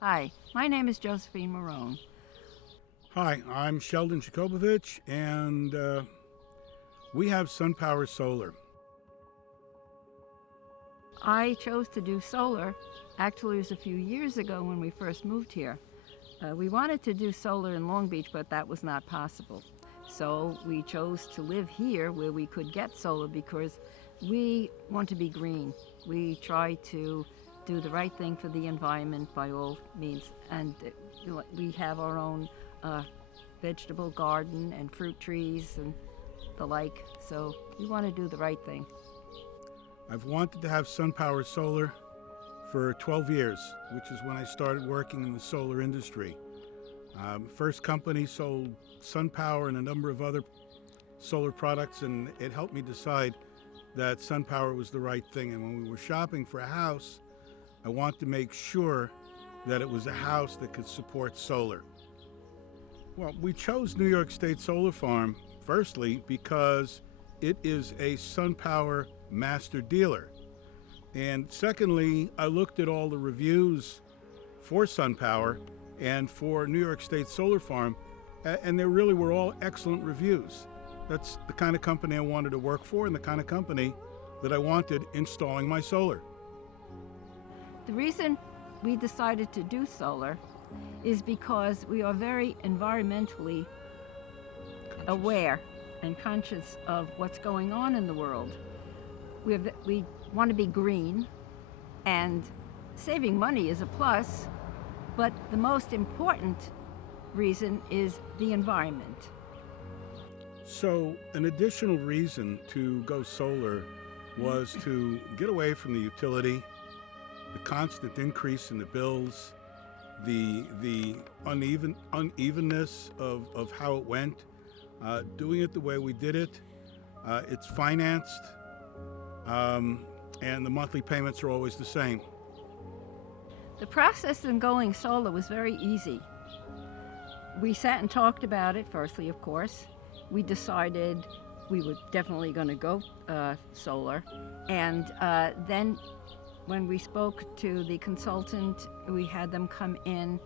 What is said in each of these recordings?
Hi, my name is Josephine Marone. Hi, I'm Sheldon Josie, and we have SunPower Solar. I chose to do solar, actually it was a few years ago when we first moved here. We wanted to do solar in Long Beach, but that was not possible. So we chose to live here where we could get solar because we want to be green. We try to do the right thing for the environment by all means, and we have our own vegetable garden and fruit trees and the like, so we want to do the right thing. I've wanted to have SunPower Solar for 12 years, which is when I started working in the solar industry. First company sold SunPower and a number of other solar products, and it helped me decide that SunPower was the right thing. And when we were shopping for a house, I wanted to make sure that it was a house that could support solar. Well, we chose New York State Solar Farm, firstly, because it is a SunPower master dealer. And secondly, I looked at all the reviews for SunPower and for New York State Solar Farm, and they really were all excellent reviews. That's the kind of company I wanted to work for and the kind of company that I wanted installing my solar. The reason we decided to do solar is because we are very environmentally aware and conscious of what's going on in the world. We want to be green, and saving money is a plus, but the most important reason is the environment. So an additional reason to go solar was to get away from the utility, the constant increase in the bills, the unevenness of how it went. Doing it the way we did it, it's financed, and the monthly payments are always the same. The process in going solar was very easy. We sat and talked about it, firstly, of course. We decided we were definitely going to go solar. And then when we spoke to the consultant, we had them come in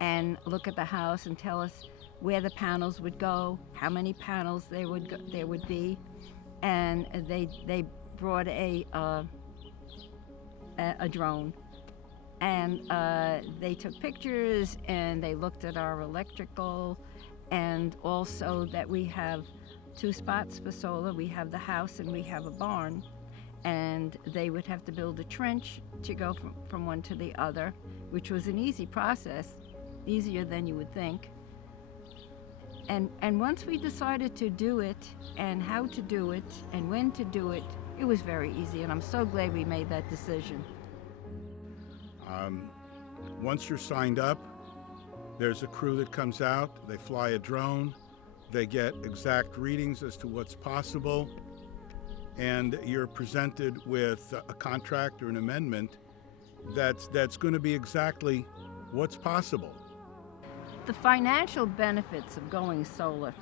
and look at the house and tell us where the panels would go, how many panels there would be. And they brought a drone, and they took pictures, and they looked at our electrical, and also that we have two spots for solar. We have the house and we have a barn, and they would have to build a trench to go from one to the other, which was an easy process, easier than you would think. And once we decided to do it, and how to do it, and when to do it, it was very easy, and I'm so glad we made that decision. Once you're signed up, there's a crew that comes out, they fly a drone, they get exact readings as to what's possible, and you're presented with a contract or an amendment that's going to be exactly what's possible. The financial benefits of going solar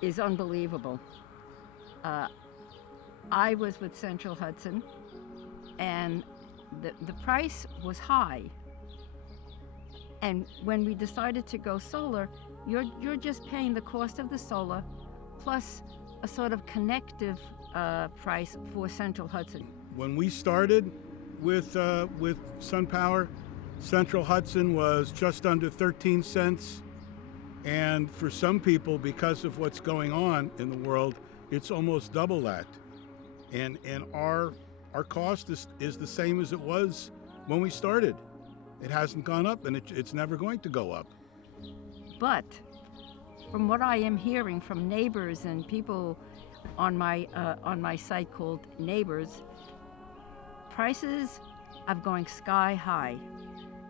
is unbelievable. I was with Central Hudson, and the price was high. And when we decided to go solar, you're just paying the cost of the solar plus a sort of connective price for Central Hudson. When we started with SunPower, Central Hudson was just under 13 cents. And for some people, because of what's going on in the world, it's almost double that. And our cost is the same as it was when we started. It hasn't gone up, and it's never going to go up. But from what I am hearing from neighbors and people on my site called Neighbors, prices are going sky high.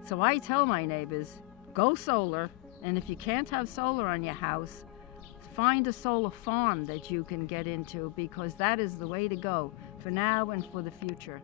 So I tell my neighbors, go solar, and if you can't have solar on your house, find a solar farm that you can get into, because that is the way to go for now and for the future.